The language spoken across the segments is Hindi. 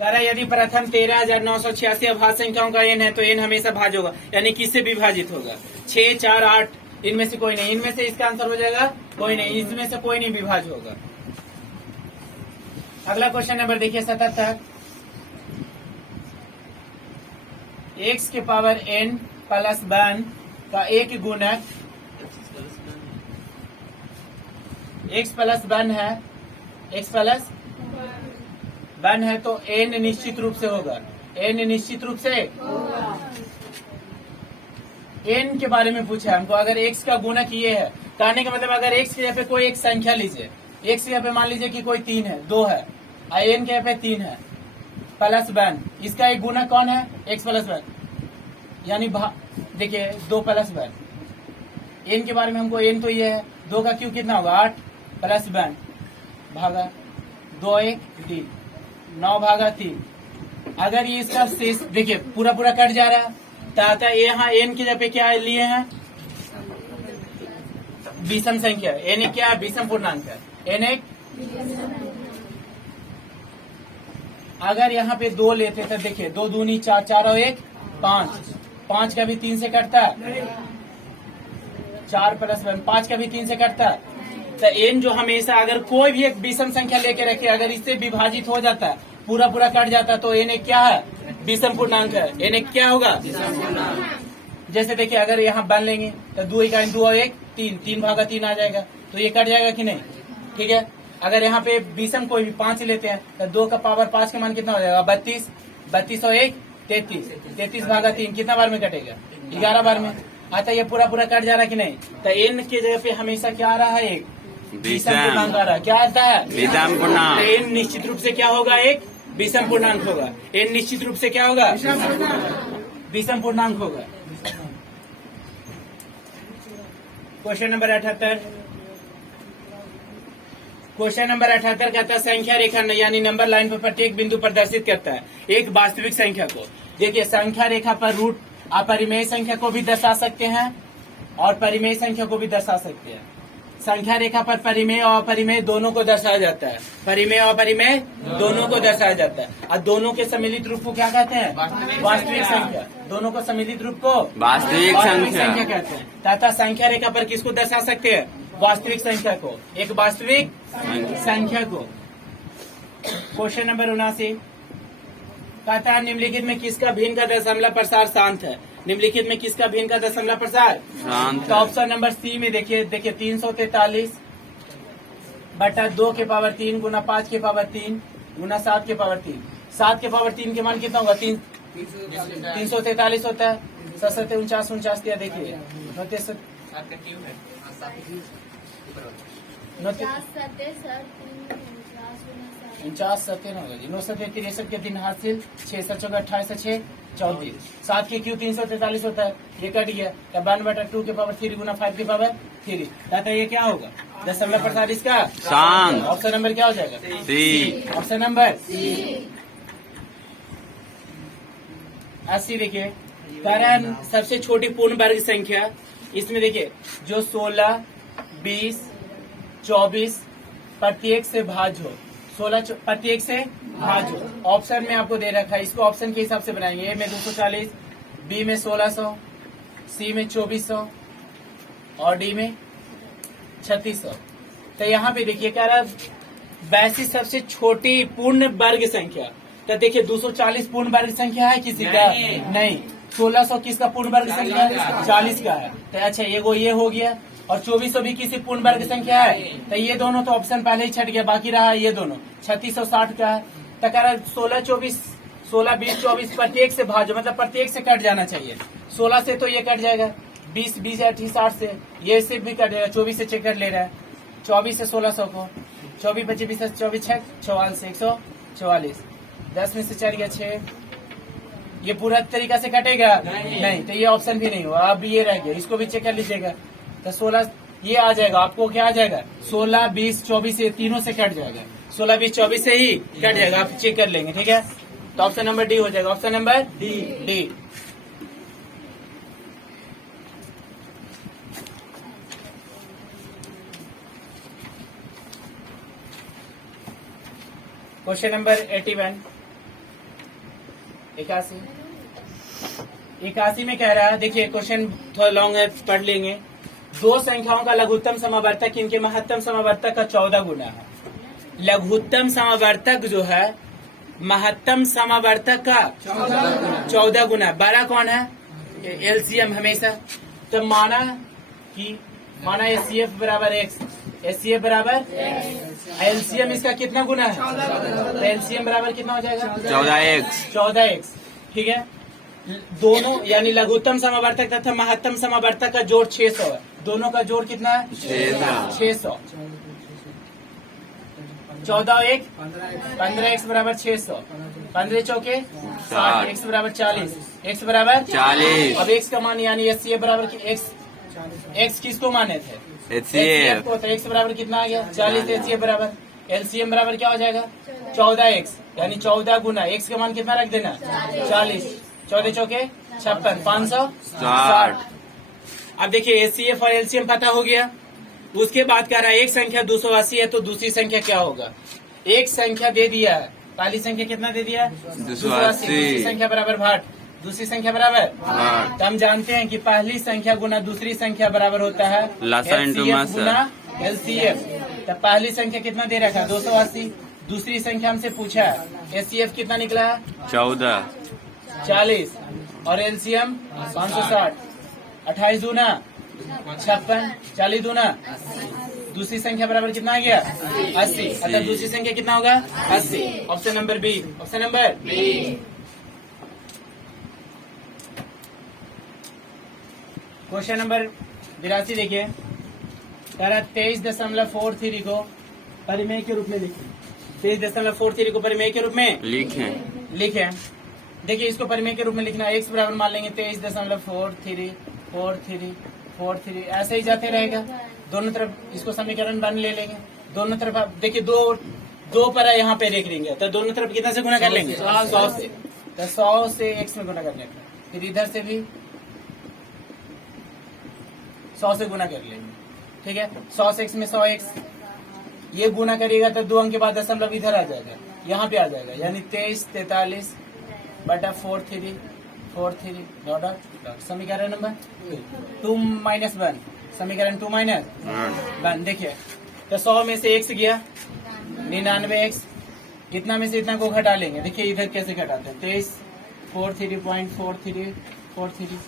कह रहा है यदि प्रथम 13,986 अभाज्य संख्याओं का n है तो n हमेशा भाज्य होगा, यानी किससे विभाजित होगा? 6, 4, 8 इनमें से कोई नहीं, इनमें से इसका आंसर हो जाएगा कोई नहीं, इसमें से कोई नहीं विभाज्य होगा। अगला क्वेश्चन नंबर देखिए 77। x के पावर n प्लस 1 का एक गुणक x प्लस 1 है, x प्लस 1 है तो n निश्चित रूप से होगा, n निश्चित रूप से n के बारे में पूछा हमको। अगर x का गुणक ये है, कहने का मतलब अगर x के जगह पे कोई एक संख्या लीजिए, x के जगह पे मान लीजिए कि कोई 3 है, 2 है, n के जगह पे 3 है प्लस 1, इसका एक गुणक कौन है? x प्लस 1, यानी देखिए 2 प्लस 1। n के बारे में हमको n तो ये है, 2 का क्यू कितना होगा? 8 प्लस 1 भागा 2 1 3, 9 भागा 3। अगर ये इसका शेष देखिए पूरा पूरा कट जा रहा है तो आता है यहाँ n की जगह पे क्या लिए हैं? विषम संख्या। n एक क्या है? विषम पूर्णांक है। n एक, अगर यहाँ पे 2 लेते तो देखिए 2 दूनी 4, 4 और 1 5, 5 का भी 3 से कटता है, 4 प्लस 1 5 का भी 3 से कटता है। तो n जो हमेशा अगर कोई भी एक विषम संख्या लेके रखे, अगर इससे विभाजित हो जाता है, पूरा पूरा कट जाता है, तो n एक क्या है? विषम पूर्णांक है। n एक क्या होगा? जैसे देखिए अगर यहाँ बन लेंगे तो 2 का 2 और 1 3, 3 भागा 3 आ जाएगा, तो ये कट जाएगा कि नहीं? ठीक है। अगर यहाँ पे विषम कोई भी 5 लेते हैं तो 2 का पावर 5 का मान कितना हो जाएगा? 32, 32 और 1 33, 33 भागा 3 कितना बार में कटेगा? 11 बार में। आता ये पूरा पूरा कट जा रहा है कि नहीं? तो n के जगह पे हमेशा क्या आ रहा है? एक विषम पूर्णांक आ रहा है। क्या आता है? विषम पूर्णांक। तो n निश्चित रूप से क्या होगा? एक विषम पूर्णांक होगा। n निश्चित रूप से क्या होगा? विषम पूर्णांक होगा। Question number 78। क्वेश्चन नंबर 78 कहता है संख्या रेखा यानी नंबर लाइन पर प्रत्येक बिंदु प्रदर्शित करता है एक वास्तविक संख्या को। देखिए संख्या रेखा पर रूट अपरिमेय संख्या को भी दर्शा सकते हैं और परिमेय संख्या को भी दर्शा सकते हैं। संख्या रेखा पर परिमेय और अपरिमेय दोनों को दर्शाया जाता है, परिमेय और अपरिमेय दोनों को दर्शाया जाता है। और दोनों के सम्मिलित रूप को क्या कहते हैं? वास्तविक संख्या। दोनों को सम्मिलित रूप को वास्तविक संख्या कहते हैं। तथा संख्या रेखा पर किसको दर्शा सकते हैं? वास्तविक संख्या को, एक वास्तविक संख्या को। क्वेश्चन नंबर 79 कहता है निम्नलिखित में किसका भिन्न का दशमलव प्रसार शांत है? निम्नलिखित में किसका भिन्न का दशमलव प्रसार शांत तो ऑप्शन नंबर सी में देखिए 343 बटा 2 के पावर 3 गुना 5 के पावर 3 गुना 7 के पावर 3। 7 के पावर 3 के मान कितना होगा? 343 होता है। 7 49 49 दिया देखिए 49 7 होगा जी। 9 7 63 के 3 हासिल 6 7 28 6 34। 7 के क्यू 343 होता है, ये कट गया। तब 1 बटा 2 के पावर 3 गुना 5 के पावर 3। कहता है ये क्या होगा? दशमलव प्रसार इसका शांत। ऑप्शन नंबर क्या हो जाएगा? सी। ऑप्शन नंबर 80 देखिए कारण सबसे छोटी पूर्ण वर्ग संख्या। इसमें देखिए जो 16 20 24 प्रत्येक से भाज्य हो, 16 प्रत्येक से भाज्य हो। ऑप्शन में आपको दे रखा है, इसको ऑप्शन के हिसाब से बनाएंगे। ए में 240, बी में 1600, सी में 2400 और डी में 3600। तो यहाँ पे देखिए कह रहा वैसी सबसे छोटी पूर्ण वर्ग संख्या। तो देखिए 240 पूर्ण वर्ग संख्या है किसी का? नहीं। 1600 किसका पूर्ण वर्ग संख्या है? 40 का है। तो अच्छा ये हो गया। और 2400 भी किसी पूर्ण वर्ग संख्या है। तो ये दोनों तो ऑप्शन पहले ही छट गया, बाकी रहा ये दोनों। 3660 का है। तो कह रहा 16 24 16 20 24 प्रत्येक से भाजो, मतलब प्रत्येक से कट जाना चाहिए। 16 से तो ये कट जाएगा, 20 20 60 से ये सिर्फ भी कट जाएगा। 24 से चेक कर ले रहा है, 24 से 1600 को 24 25 20 24 6 44 144। 10 में से 4 गया 6। ये पूरा तरीका से कटेगा नहीं, तो ये ऑप्शन भी नहीं हुआ। अब ये रह गया, इसको भी चेक कर लीजिएगा। तो 16 ये आ जाएगा, आपको क्या आ जाएगा? 16 20 24 ये तीनों से कट जाएगा। 16 20 24 से ही कट जाएगा, आप चेक कर लेंगे। ठीक है, तो ऑप्शन नंबर डी हो जाएगा। Option number D. Question number 81 81। 81 में कह रहा है, देखिए क्वेश्चन थोड़ा लॉन्ग है, पढ़ लेंगे। दो संख्याओं का लघुत्तम समावर्तक इनके महत्तम समावर्तक का 14 गुना है। लघुत्तम समावर्तक जो है महत्तम समावर्तक का 14 गुना। 12 कौन है? एलसीएम हमेशा। तो माना एचसीएफ बराबर एक्स, एचसीएफ बराबर एलसीएम इसका कितना गुना है? तो एलसीएम बराबर कितना हो जाएगा? 14x। 14x। ठीक है, दोनों यानी लघुत्तम समावर्तक तथा महत्तम समावर्तक का जोड़ 600 है। दोनों का जोड़ कितना है? 600। 14 एक 15x बराबर 600, 15 चौके 60, x बराबर 40, x बराबर 40। अब x का मान यानी एचसीएफ बराबर x किसको माने थे? HCF को। तो x बराबर कितना आ गया? 40। एचसीएफ बराबर एलसीएम बराबर क्या हो जाएगा? 14x यानी 14 गुना x का मान कितना रख देना? 40। 14 चौके 56, 560। अब देखिए एचसीएफ और एलसीएम पता हो गया। उसके बाद कह रहा है एक संख्या 280 है तो दूसरी संख्या क्या होगा? एक संख्या दे दिया है, पहली संख्या कितना दे दिया? 280। दूसरी संख्या बराबर भाट, दूसरी संख्या बराबर तो हम जानते हैं कि पहली संख्या गुना दूसरी संख्या बराबर होता है HCF गुना एलसीएफ। तो पहली संख्या कितना दे रखा? 280। दूसरी संख्या हमसे पूछा है एचसीएफ कितना निकला है? 14। 40 और एलसीएम 560। 28 दूना 56, 40 दूना दूसरी संख्या बराबर कितना आ गया? 80। अतः दूसरी संख्या कितना होगा? 80। Option number B. Option number B. Question number 82 देखिए, कह रहा 23.43 को परिमेय के रूप में लिखें। 23.43 को परिमेय के रूप में लिखें। देखिए इसको परिमेय के रूप में लिखना है। x बराबर मान लेंगे 23.43 ऐसे ही जाते रहेगा। दोनों तरफ इसको समीकरण बन ले लेंगे। दोनों तरफ आप देखिए दो पर यहाँ पे देख लेंगे तो दोनों तरफ कितना से गुना कर लेंगे? 100 से। तो 100 से x में गुना करने का, फिर इधर से भी 100 से गुना कर लेंगे। ठीक है, 100 से x में 100x ये गुना करिएगा तो 2 अंक के बाद दशमलव इधर आ जाएगा, यहाँ पे आ जाएगा यानी 2343/43 समीकरण नंबर 2 माइनस 1। समीकरण 2 माइनस 1। देखिए तो 100 में से x गया 99x, इतना में से इतना को घटा लेंगे। देखिए इधर कैसे घटाते हैं? 2343.43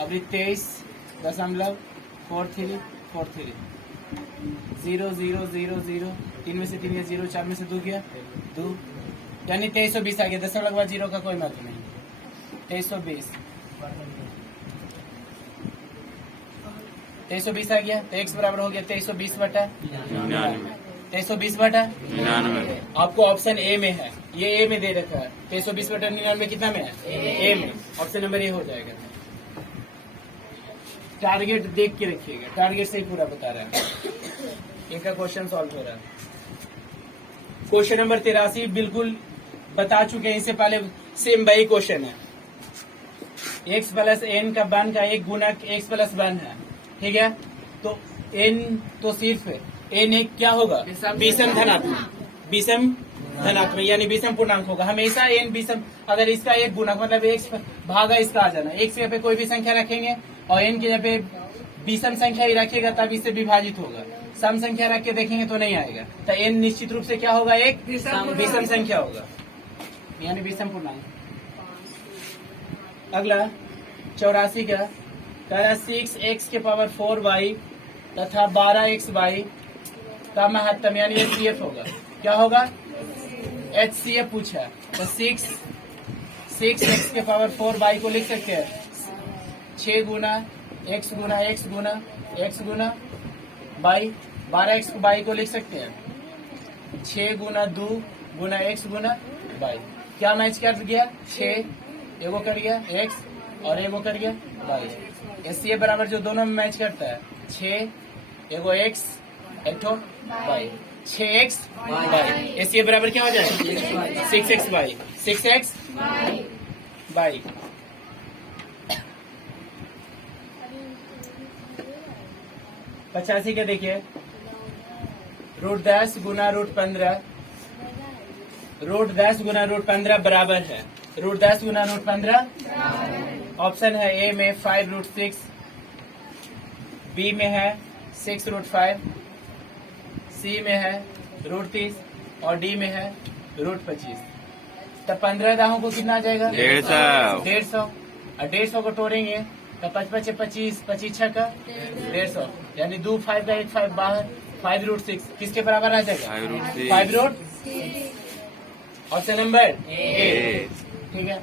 अब 23.43 0 0 0 0 3 में से 3 गया 0, 4 में से 2 गया 2 यानी 2320 आ गया। दशमलव के बाद 0 का कोई महत्व नहीं। 2320 आ गया तो x बराबर हो गया 2320/99। आपको ऑप्शन ए में है, ये ए में दे रखा है। 2320/99 कितना में है? ए में। ऑप्शन नंबर ए हो जाएगा। टारगेट देख के रखिएगा, टारगेट से ही पूरा बता रहा है। इनका क्वेश्चन सॉल्व हो रहा है। क्वेश्चन नंबर 83 बिल्कुल बता चुके हैं, इससे पहले सेम वही क्वेश्चन है। x प्लस n का 1 का 1 गुना x प्लस 1 है। ठीक है, तो n तो सिर्फ n एक क्या होगा? विषम धनात्मक यानी विषम पूर्णांक होगा हमेशा। n विषम, अगर इसका एक गुणक मतलब x भागा इसका आ जाना। x के जगह पे कोई भी संख्या रखेंगे और n के जगह पे विषम संख्या ही रखेगा तब इससे विभाजित होगा। सम संख्या रख के देखेंगे तो नहीं आएगा। तो n निश्चित रूप से क्या होगा? एक विषम संख्या होगा यानी विषम पूर्णांक। अगला 84 का कह रहा 6x के पावर 4y तथा 12xy का महत्तम यानी HCF होगा। क्या होगा? HCF पूछा तो 6x के पावर 4y को लिख सकते हैं 6 गुना x गुना x गुना x गुना y। 12x y को लिख सकते हैं 6 गुना 2 गुना x गुना y। क्या मैच कर गया? 6 एगो कर गया x और एगो कर गया y। एचसीएफ बराबर जो दोनों में मैच करता है 6 एगो x एक ठो y। 6x y। एचसीएफ बराबर क्या हो जाएगा? 6xy। 6xy। पचासी का देखिए √10 गुना √15 √10 गुना √15 बराबर है रूट 10 गुना रूट 15। ऑप्शन है ए में 5 रूट 6, बी में है 6 रूट 5, सी में है रूट 30 और डी में है रूट 25। तब 15 दाहों को कितना आ जाएगा? 150। 150 और 150 को तोड़ेंगे तो 5 5 25, 25 6 का 150, यानी 2 5 का 1 5 बाहर। 5 रूट 6 किसके बराबर आ जाएगा? 5 root 6। 5 root. Option number A. ठीक है।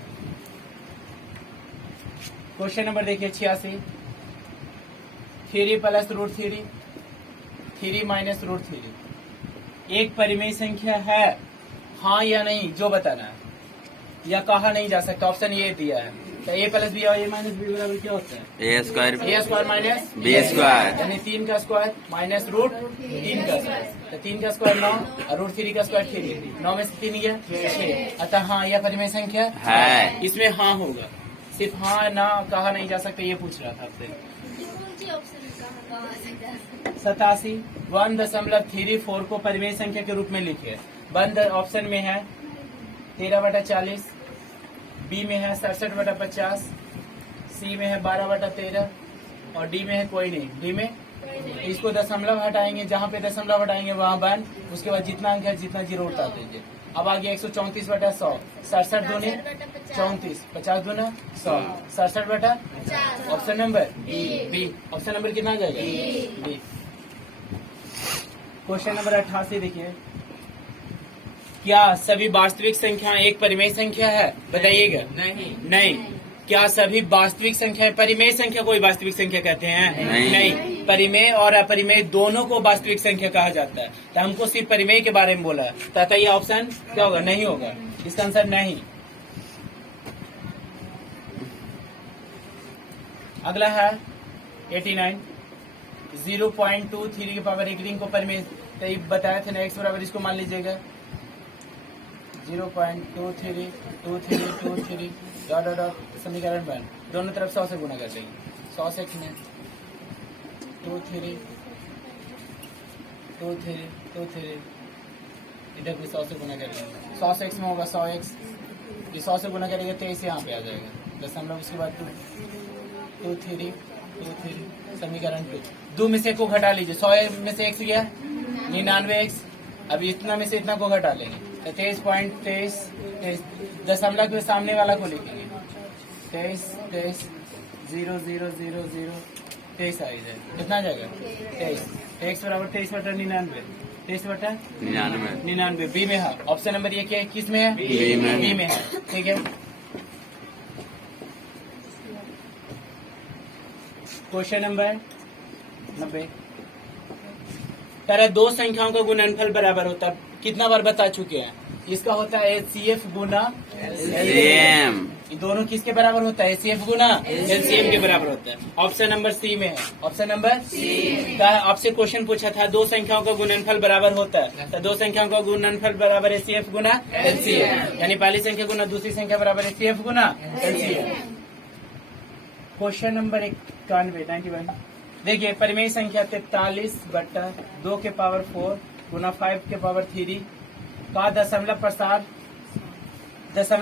क्वेश्चन नंबर देखिए 86। 3 प्लस रूट 3, 3 माइनस रूट 3 एक परिमेय संख्या है, हाँ या नहीं, जो बताना है, या कहा नहीं जा सकता। ऑप्शन ये दिया है, तो ए प्लस बी और ए माइनस बी बराबर क्या होता है? ए स्क्वायर ए स्क्वायर माइनस बी स्क्वायर। यानी 3 का स्क्वायर माइनस रूट 3 का स्क्वायर, तो 3 का स्क्वायर 9 और रूट 3 का स्क्वायर 3, 9 में से 3 गया 6। अतः हाँ यह परिमेय संख्या है। इसमें हाँ होगा, सिर्फ हाँ ना कहा नहीं जा सकता, ये पूछ रहा था आपसे। 87 1.34 को परिमेय संख्या के रूप में लिखिए। बंद ऑप्शन में है 13/40, बी में है 67/50, सी में है 12/13 और डी में है कोई नहीं। डी में इसको दशमलव हटाएंगे, जहाँ पे दशमलव हटाएंगे वहाँ बंद, उसके बाद जितना अंक है जितना जीरो उठा दीजिए। अब आ गया 134/100, 67 दूनी 34, 50 दूना 100, 67/50। Option number B. Option number कितना आ जाएगा? बी। क्वेश्चन नंबर 88 देखिए। क्या सभी वास्तविक संख्या एक परिमेय संख्या है? बताइएगा। नहीं। क्या सभी वास्तविक संख्या परिमेय संख्या कोई वास्तविक संख्या कहते हैं? नहीं। परिमेय और अपरिमेय दोनों को वास्तविक संख्या कहा जाता है, तो हमको सिर्फ परिमेय के बारे में बोला है, तथा ये ऑप्शन क्या होगा? नहीं होगा। इसका आंसर नहीं। अगला है 89। 0.23 की पावर एक रिंग को परिमेय, तो ये बताया था ना, x बराबर इसको मान लीजिएगा 0.23 डॉट डॉट डॉट समीकरण बन, दोनों तरफ 100 से गुना कर देंगे। 100 से में 23 इधर भी 100 से गुना कर देंगे। 100 से x में होगा 100x, ये 100 से गुना करेंगे तो इसे यहाँ पे आ जाएगा दशमलव, उसके बाद 23 समीकरण 2 में से को घटा लीजिए। 100 में से x गया 99x, अभी इतना में से इतना को घटा लेंगे तो 23.23 दशमलव के सामने वाला को लिखेंगे 23 0 0 0 0 23 आ जाए, कितना आ जाएगा? 23। x बराबर 23/99, 23/99। बी में है। ऑप्शन नंबर ये क्या है? किस में है? बी में है। ठीक है। Question number 90। तरह दो संख्याओं का गुणनफल बराबर होता है, कितना बार बता चुके हैं। इसका होता है HCF गुना LCM। ये दोनों किसके बराबर होता है? HCF गुना LCM के बराबर होता है। ऑप्शन नंबर सी में है। ऑप्शन नंबर सी का आपसे क्वेश्चन पूछा था, दो संख्याओं का गुणनफल बराबर होता है, तो दो संख्याओं का गुणनफल बराबर HCF गुना LCM, यानी पहली संख्या गुना दूसरी संख्या बराबर HCF गुना LCM। क्वेश्चन नंबर 91 देखिए, परिमेय संख्या 43/2 के पावर 4 गुना 5 के पावर 3 का दशमलव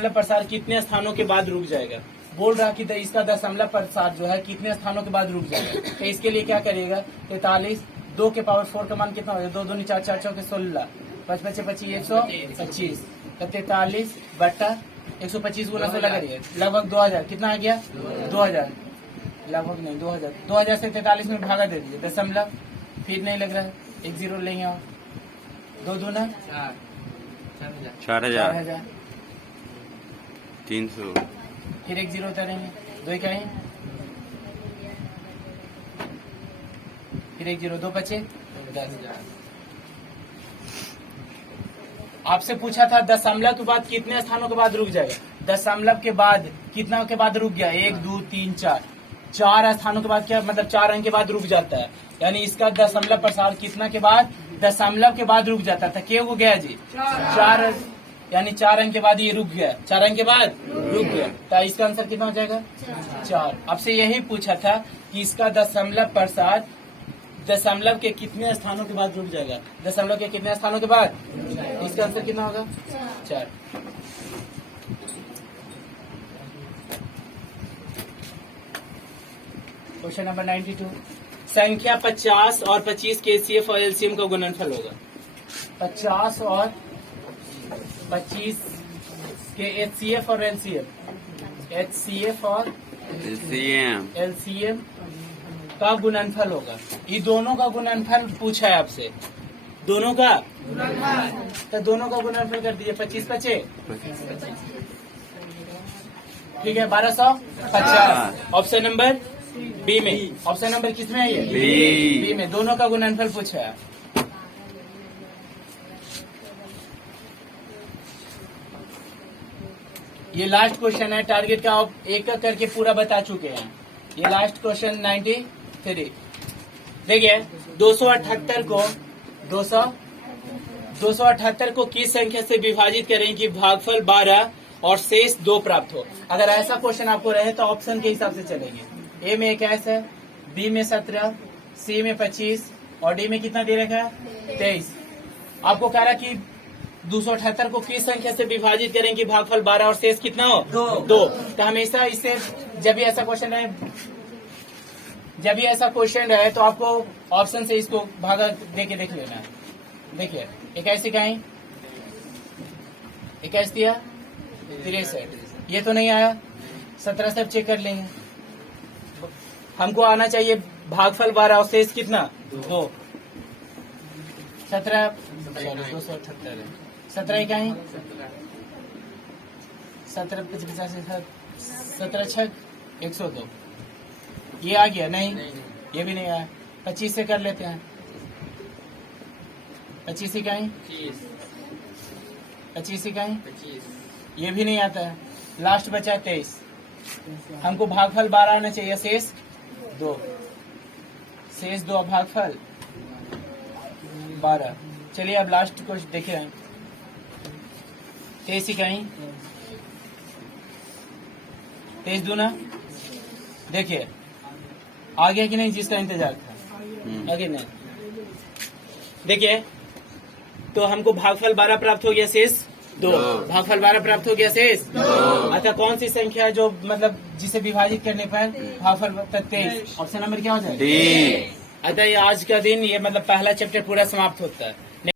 प्रसार कितने स्थानों के बाद रुक जाएगा। बोल रहा कि इसका दशमलव प्रसार जो है कितने स्थानों के बाद रुक जाएगा, तो इसके लिए क्या करिएगा? 43 2 के पावर 4 का मान कितना हो जाएगा? 2 दूनी 4 4 चौके 16 5 5 25 125, तो 43/125 गुना 16 करिए, लगभग 2000। कितना आ गया? 2000। लगभग नहीं, 2000 से 43 में भागा दे दीजिए, दशमलव फिर नहीं लग रहा है, 1 0 लेंगे और 2 दूना 4000, 300, फिर 1 0 उतारेंगे, 2 इकाई, फिर 1 0, 2 बचे 10,000। आपसे पूछा था दशमलव के बाद कितने स्थानों के बाद रुक जाएगा। दशमलव के बाद कितना के बाद रुक गया? 1 2 3 4 स्थानों के बाद, क्या मतलब 4 अंक के बाद रुक जाता है, यानी इसका दशमलव प्रसार कितना के बाद? दशमलव के बाद रुक जाता था। क्या हो गया जी? 4, यानी 4 अंक के बाद ये रुक गया, 4 अंक के बाद रुक गया, तो इसका आंसर कितना हो जाएगा? 4। आपसे यही पूछा था कि इसका दशमलव प्रसार दशमलव के कितने स्थानों के बाद रुक जाएगा, दशमलव के कितने स्थानों के बाद, इसका आंसर कितना होगा? 4। Question number 92। संख्या 50 और 25 के एचसीएफ और एलसीएम का गुणनफल होगा। 50 और 25 के एचसीएफ और एलसीएम, एचसीएफ और LCM. एलसीएम का गुणनफल होगा। ये दोनों का गुणनफल पूछा है आपसे, दोनों का तो दोनों का गुणनफल कर दीजिए। 25 25 ठीक है 1250। ऑप्शन नंबर बी में, ऑप्शन नंबर किसमें है ये? बी में दोनों का गुणनफल पूछा है। ये लास्ट क्वेश्चन है, टारगेट का आप एक एक करके पूरा बता चुके हैं। ये लास्ट क्वेश्चन 93। देखिए 278 को 278 को किस संख्या से विभाजित करें कि भागफल 12 और शेष 2 प्राप्त हो। अगर ऐसा क्वेश्चन आपको रहे तो ऑप्शन के हिसाब से चलेंगे। ए में 21 है, बी में 17, सी में 25 और डी में कितना दे रखा है 23। आपको कह रहा कि 278 को किस संख्या से विभाजित करें कि भागफल 12 और शेष कितना हो 2। तो हमेशा इससे जब भी ऐसा क्वेश्चन रहे तो आपको ऑप्शन से इसको भागा दे के देख लेना है। देखिए 21 इकाई 21 दिया 63, ये तो नहीं आया। 17 से चेक कर लेंगे। हमको आना चाहिए भागफल 12 और शेष कितना 2। 17 278 17 इकाई 17 50 17 6 102। ये आ गया नहीं, ये भी नहीं आया। 25 से कर लेते हैं। 25 इकाई 25 इकाई ये भी नहीं आता है। लास्ट बचा 23। हमको भागफल 12 आना चाहिए, शेष 2, शेष 2 भागफल 12। चलिए अब लास्ट कुछ देखे हैं। 23 इकाई 23 दूना, देखिए आ गया कि नहीं जिसका इंतजार था, आगे नहीं। देखिए तो हमको भागफल 12 प्राप्त हो गया, शेष 2। भागफल 12 प्राप्त हो गया, शेष 2। अच्छा कौन सी संख्या है जो मतलब जिसे विभाजित करने पर भागफल 23? ऑप्शन नंबर क्या हो जाएगा? D। अच्छा ये आज का दिन ये मतलब पहला चैप्टर पूरा समाप्त होता है।